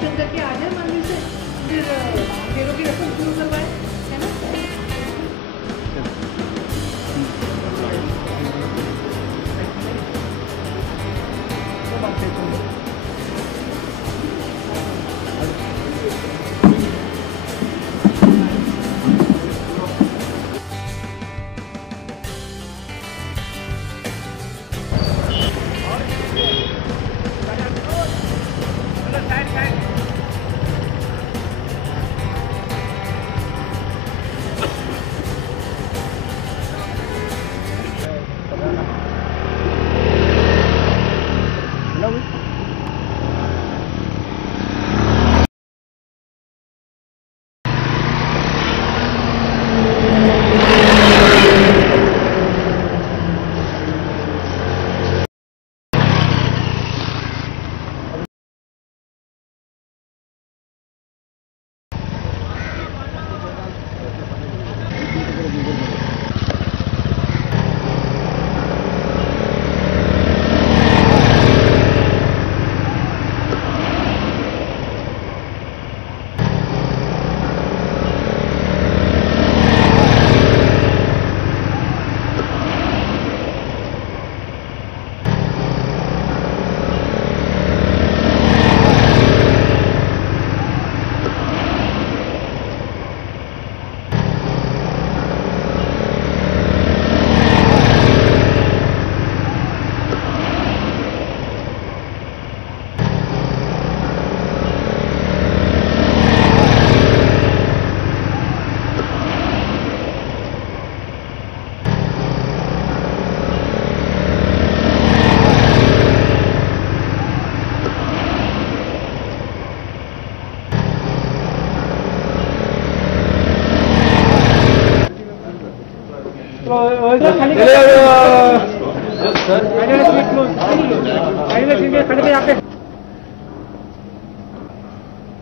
दर्शन करके आ जाए मंदिर से, फिर फेरों की रस्म शुरू करवाए, है ना?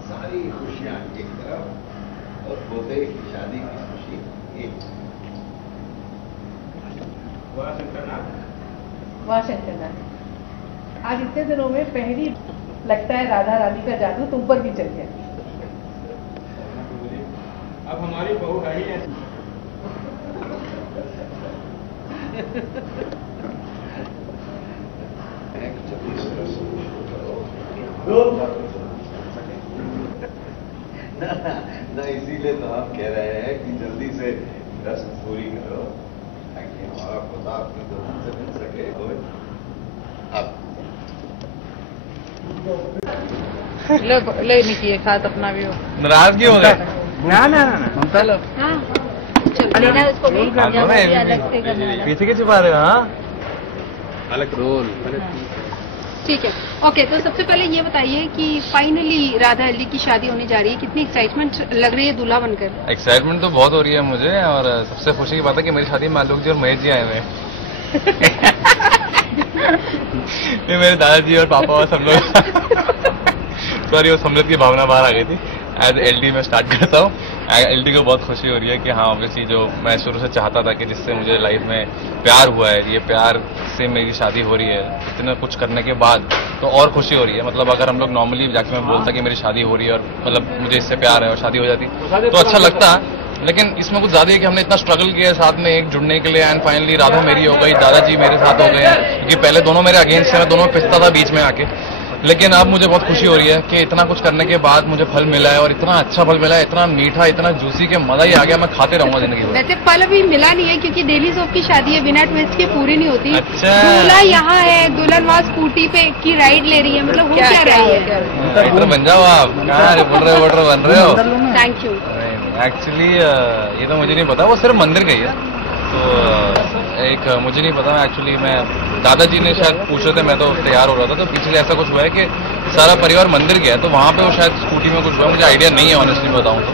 सारी खुशियां एक तरफ और पोते की शादी की खुशी एक। वाह शंकरनाथ, आज इतने दिनों में पहली लगता है राधा रानी का जादू तुम पर भी चल गया। अब हमारी बहू है ही ऐसी। ना इसीलिए तो हम कह रहे हैं कि जल्दी से रस्म पूरी करो ताकि हमारा खुदा अपने दोनों से मिल सके। अब ले निकी साथ अपना भी हो। नाराज क्यों हो गए? ना ना ना चलो लेना उसको भी अलग से करना। पीछे के छुपा रहे हो? हाँ अलग रोल। ठीक है, ओके। तो सबसे पहले ये बताइए कि फाइनली राधा अली की शादी होने जा रही है, कितनी एक्साइटमेंट लग रही है दूल्हा बनकर? एक्साइटमेंट तो बहुत हो रही है मुझे, और सबसे खुशी की बात है कि मेरी शादी में आलोक जी और महेश जी आए हुए हैं। ये मेरे दादाजी और पापा और सब लोग। सॉरी, वो सम्मिलित की भावना बाहर आ गई थी। एज एलडी में स्टार्ट करता हूँ। एलडी को बहुत खुशी हो रही है कि हाँ, ऑब्वियसली जो मैं शुरू से चाहता था कि जिससे मुझे लाइफ में प्यार हुआ है, ये प्यार से मेरी शादी हो रही है। इतना कुछ करने के बाद तो और खुशी हो रही है। मतलब अगर हम लोग नॉर्मली जाके मैं बोलता कि मेरी शादी हो रही है और मतलब मुझे इससे प्यार है और शादी हो जाती तो अच्छा लगता, लेकिन इसमें कुछ ज्यादा है कि हमने इतना स्ट्रगल किया साथ में एक जुड़ने के लिए, एंड फाइनली राधा मेरी हो गई, दादाजी मेरे साथ हो गए हैं। क्योंकि पहले दोनों मेरे अगेंस्ट थे, मैं दोनों पिसता था बीच में आके, लेकिन अब मुझे बहुत खुशी हो रही है कि इतना कुछ करने के बाद मुझे फल मिला है, और इतना अच्छा फल मिला है, इतना मीठा, इतना जूसी के मजा ही आ गया। मैं खाते रहूंगा जिंदगी भर। वैसे फल अभी मिला नहीं है क्योंकि डेली सोप की शादी है, बिना ट्विस्ट के पूरी नहीं होती। अच्छा। दूल्हा यहाँ है, दुल्हन वहाँ स्कूटी पे की राइड ले रही है, मतलब वो क्या रही है? राइटर बन जाओ आप। कहाँ रिपोर्टर बन रहे हो? Thank you. एक्चुअली ये तो मुझे नहीं पता, वो सिर्फ मंदिर गई है। तो एक मुझे नहीं पता, एक्चुअली मैं दादाजी ने शायद पूछे थे, मैं तो तैयार हो रहा था, तो पीछे ऐसा कुछ हुआ है कि सारा परिवार मंदिर गया है, तो वहाँ पे वो शायद स्कूटी में कुछ हुआ, मुझे आइडिया नहीं है ऑनेस्टली बताऊँ तो।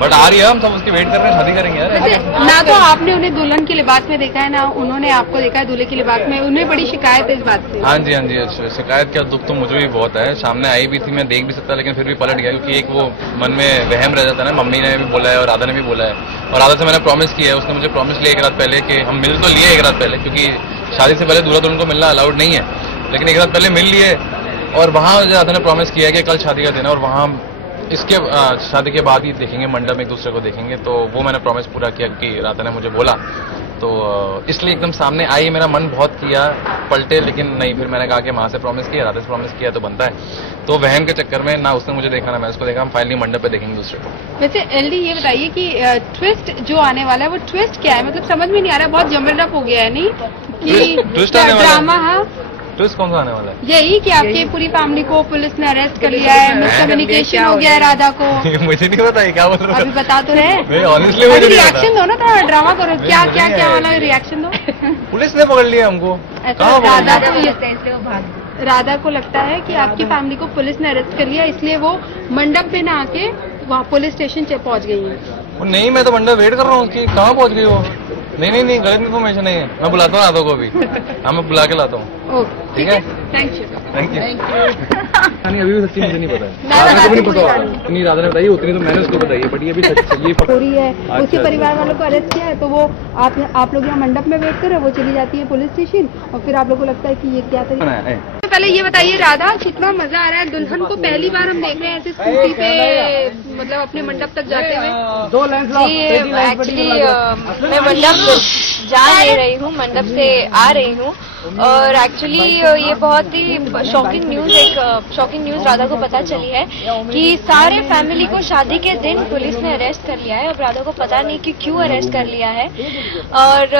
बट आ रही है, हम सब उसकी वेट कर रहे हैं, शादी करेंगे यार। ना तो आपने उन्हें दुल्हन के लिबास में देखा है, ना उन्होंने आपको देखा है दूल्हे के लिबास में। उन्हें बड़ी शिकायत है इस बात से। हाँ जी, हाँ जी, शिकायत का दुख तो मुझे भी बहुत है। सामने आई भी थी, मैं देख भी सकता, लेकिन फिर भी पलट गया, क्योंकि एक वो मन में वहम रह जाता है ना। मम्मी ने भी बोला है और राधा ने भी बोला है, और राधा से मैंने प्रॉमिस किया है, उसने मुझे प्रॉमिस लिया एक रात पहले कि हम मिल तो लिए एक रात पहले, क्योंकि शादी से पहले दूल्हा दुल्हन को मिलना अलाउड नहीं है, लेकिन एक रात पहले मिल लिए। और वहाँ राधा ने प्रॉमिस किया है कि कल शादी का दिन है और वहाँ इसके शादी के बाद ही देखेंगे, मंडप में एक दूसरे को देखेंगे। तो वो मैंने प्रॉमिस पूरा किया कि राधा ने मुझे बोला, तो इसलिए एकदम सामने आई। मेरा मन बहुत किया पलटे, लेकिन नहीं, फिर मैंने कहा कि माँ से प्रॉमिस किया, राधा से प्रॉमिस किया तो बनता है। तो वहम के चक्कर में ना उसने मुझे देखा ना मैं उसको देखा, हम फाइनली मंडप पे देखेंगे दूसरे को। वैसे एलडी ये बताइए कि ट्विस्ट जो आने वाला है वो ट्विस्ट क्या है? मतलब समझ में नहीं आ रहा, बहुत जमल्ड अप हो गया है नहीं कि ट्विस्ट आने वाला है? ड्रामा। हाँ, ट्विस्ट कौन सा आने वाला है? यही कि आपकी पूरी फैमिली को पुलिस ने अरेस्ट कर लिया है, मिसकम्युनिकेशन हो गया है राधा को। मुझे नहीं पता है क्या बोल रहा अभी बता तो रहे। नहीं, ऑनेस्टली मुझे नहीं रिएक्शन दो ना, थोड़ा ड्रामा करो, क्या क्या क्या वाला रिएक्शन दो। पुलिस ने पकड़ लिया हमको। ऐसा राधा को लगता है कि आपकी फैमिली को पुलिस ने अरेस्ट कर लिया, इसलिए वो मंडप पे ना आके वहाँ पुलिस स्टेशन पहुँच गई है। नहीं, मैं तो मंडप वेट कर रहा हूँ उसकी, कहाँ पहुँच गई वो? नहीं, गलत इन्फॉर्मेशन है, मैं बुलाता हूँ राधा को भी। हाँ, मैं बुला के लाता हूँ। ठीक है, थैंक यू। अभी भी सच्ची मुझे नहीं पता है, राधा को नहीं पता। इतनी राधा ने बताई, उतनी तो मैंने उसको बताई है, बट ये भी सच्ची पूरी है। उसके परिवार वालों को अरेस्ट किया है, तो वो आप लोग यहाँ मंडप में वेट कर, वो चली जाती है पुलिस स्टेशन, और फिर आप लोग को लगता है कि ये क्या तरीका है। पहले ये बताइए राधा, कितना मजा आ रहा है? दुल्हन को पहली बार हम देख रहे हैं ऐसे स्कूटी पे, मतलब अपने मंडप तक जाते हुए। एक्चुअली मैं मंडप जा नहीं रही हूँ, मंडप से आ रही हूँ। और एक्चुअली ये बहुत ही शॉकिंग न्यूज राधा को पता चली है कि सारे फैमिली को शादी के दिन पुलिस ने अरेस्ट कर लिया है। अब राधा को पता नहीं कि क्यों अरेस्ट कर लिया है, और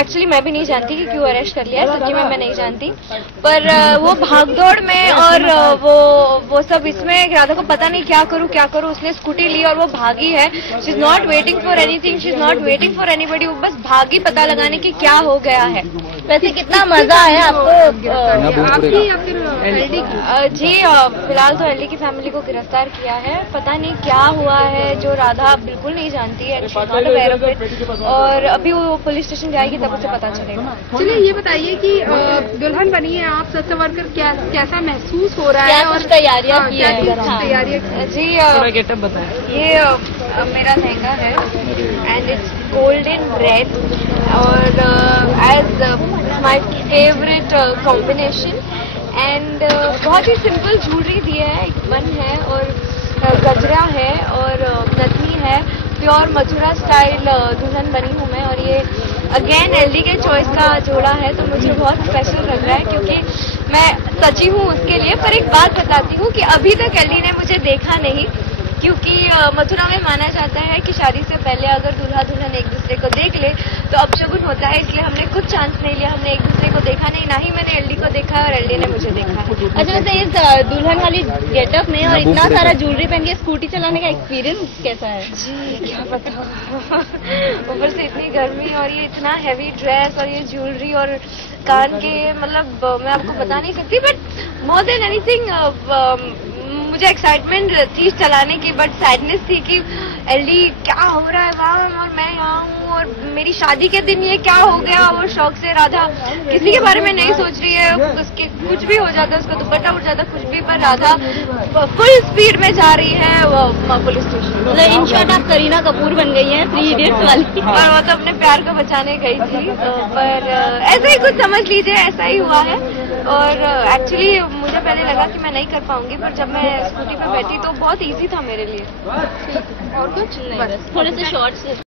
एक्चुअली मैं भी नहीं जानती कि क्यों अरेस्ट कर लिया है, सच्ची में मैं नहीं जानती। पर वो भागदौड़ में और वो सब इसमें राधा को पता नहीं क्या करूँ, उसने स्कूटी ली और वो भागी है। She is not waiting for anything, she is not waiting for anybody, वो बस भागी पता लगाने की क्या हो गया है। वैसे कितना मजा आया आपको? आपकी या फिर एलडी की? जी, फिलहाल तो एलडी की फैमिली को गिरफ्तार किया है। पता नहीं क्या हुआ है जो राधा बिल्कुल नहीं जानती है, नॉट अवेयर ऑफ इट, और अभी वो पुलिस स्टेशन जाएगी तब उसे पता चलेगा। चलिए ये बताइए कि दुल्हन बनी है आप, सच वर्कर, कैसा महसूस हो रहा है? और तैयारियां की है? जी, गेटअप बताएं। ये मेरा लहंगा है एंड इट्स गोल्डन रेड, और एज माय फेवरेट कॉम्बिनेशन, एंड बहुत ही सिंपल ज्वेलरी दी है, एक बन है और गजरा है और नथनी है, प्योर मथुरा स्टाइल दुल्हन बनी हूँ मैं। और ये अगेन एलडी के चॉइस का जोड़ा है, तो मुझे बहुत स्पेशल लग रहा है क्योंकि मैं सची हूँ उसके लिए। पर एक बात बताती हूँ कि अभी तक एलडी ने मुझे देखा नहीं, क्योंकि मथुरा में माना जाता है कि शादी से पहले अगर दूल्हा दुल्हन एक दूसरे को देख ले तो अपशगुन होता है, इसलिए हमने कुछ चांस नहीं लिया, हमने एक दूसरे को देखा नहीं, ना ही मैंने एलडी को देखा और एलडी ने मुझे देखा। अच्छा, वैसे इस दुल्हन वाली गेटअप में और इतना सारा ज्वेलरी पहन के स्कूटी चलाने का एक्सपीरियंस कैसा है? जी क्या बताऊँ, ऊपर से इतनी गर्मी और ये इतना हैवी ड्रेस और ये ज्वेलरी और कान के, मतलब मैं आपको बता नहीं सकती। बट मोर देन एनीथिंग मुझे एक्साइटमेंट थी चलाने की, बट सैडनेस थी कि एलडी क्या हो रहा है वहाँ और मैं यहाँ हूँ और मेरी शादी के दिन ये क्या हो गया। और शौक से राधा किसी के बारे में नहीं सोच रही है, उसके कुछ भी हो जाता है, उसका दुपट्टा उठ जाता कुछ भी, पर राधा फुल स्पीड में जा रही है पुलिस स्टेशन। मतलब इन शॉर्ट आप करीना कपूर बन गई हैं 3 इडियट्स वाली। और वो तो अपने प्यार को बचाने गई थी, पर ऐसा ही कुछ समझ लीजिए, ऐसा ही हुआ है। और एक्चुअली मुझे पहले लगा कि मैं नहीं कर पाऊंगी, पर जब मैं स्कूटी पे बैठी तो बहुत इजी था मेरे लिए। और कुछ नहीं, बस थोड़े से शॉर्ट्स